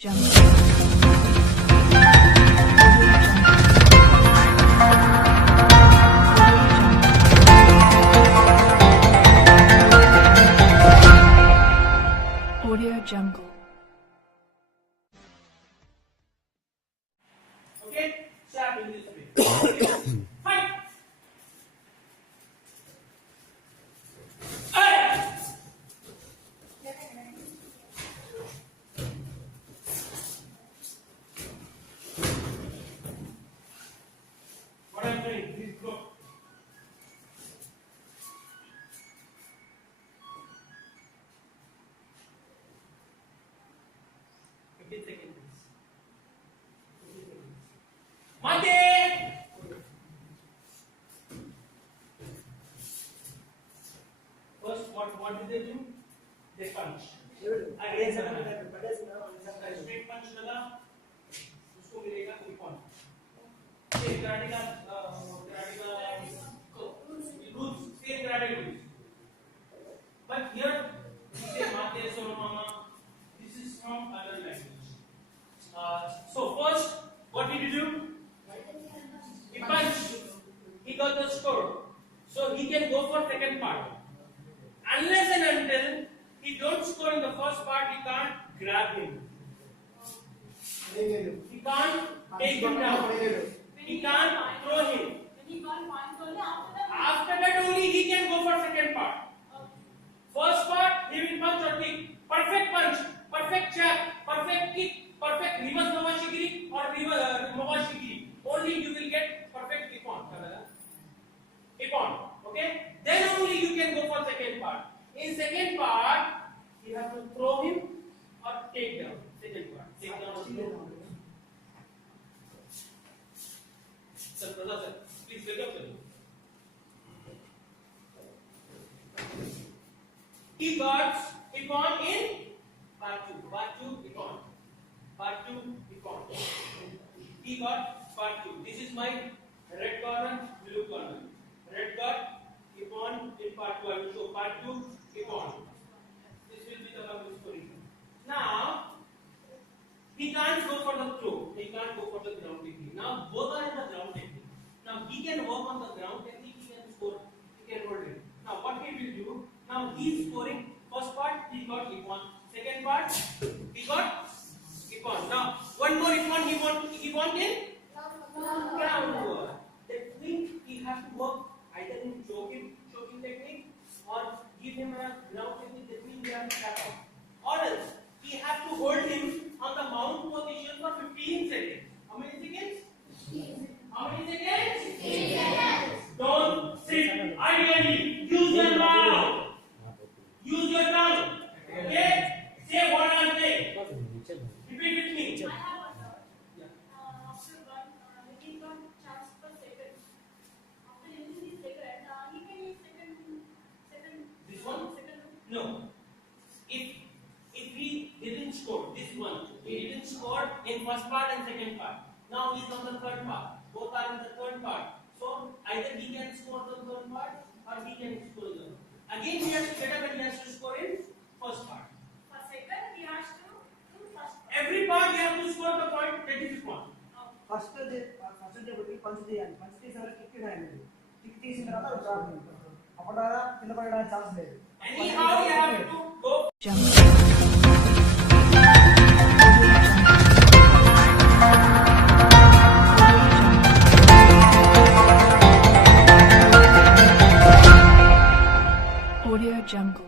Audio Jungle. Okay, start in this way. Fight! What I'm doing, please go. 15 seconds, please. 15 seconds. Mate! First, what did they do? They punch. Again, straight punch लगा, उसको मिलेगा त्रिकोण. ये karate का rules, same karate rules. But here we say mate soro mama. This is from other language. So first, what did he do? He punched. He got the score. So he can go for second part. Unless and until he don't score in the first part, he can't grab him. He can't take him down. He can't throw him. After that only he can go for second part. First part, he will punch or kick. Perfect punch, perfect jab, perfect kick, perfect reverse mawashigiri or reverse mawashigiri. Only you will get perfect ippon. Ippon. Okay? Then only you can go for second part. In second part, you have to throw him or take down. Second part. Take down or throw. Sir, brother, sir, please wake up, sir. He got ippon in part 2. Part 2 ippon. Part 2 ippon. He got part 2. This is my red corner, blue corner. Red got ippon in part 2. I will show part 2 ippon. This will be the complete story. Now, he can't go for the throw. He can't go for the ground technique. Now, both are in the ground technique. Now, he can work on the ground technique. He can score. He can hold it. Now, what he will do? Now, he is scoring. First part, he got ippon. Second part, he got ippon. Now, one more ippon he want in ground over. That means he has to work either in choking technique or give him a ground technique. That means he has to tap out. Or else, he has to hold him on the mount position for 15 seconds. How many seconds? 15. How many seconds? 15 seconds. Don't sit ideally. Use your mouth. Use your tongue. Okay? Say what I am saying. Repeat with me. I have a doubt. After making one chance per second, after using the second, he can use second. This one? Second. No. If he didn't score this one, he didn't score in first part and second part. Now he is on the third part. Both are in the third part. So either he can score the third part or he can score the. Again he has to get up and he has to score in first part. For second, he has to do first. Every part he has to score the point that is one. First punch చేయాలి punch చేసేవారు kick రాయాలి kick తీసిన తర్వాత drop అప్పుడు కింద పడడానికి chance లేదు Anyhow you have to go. Audio Jungle.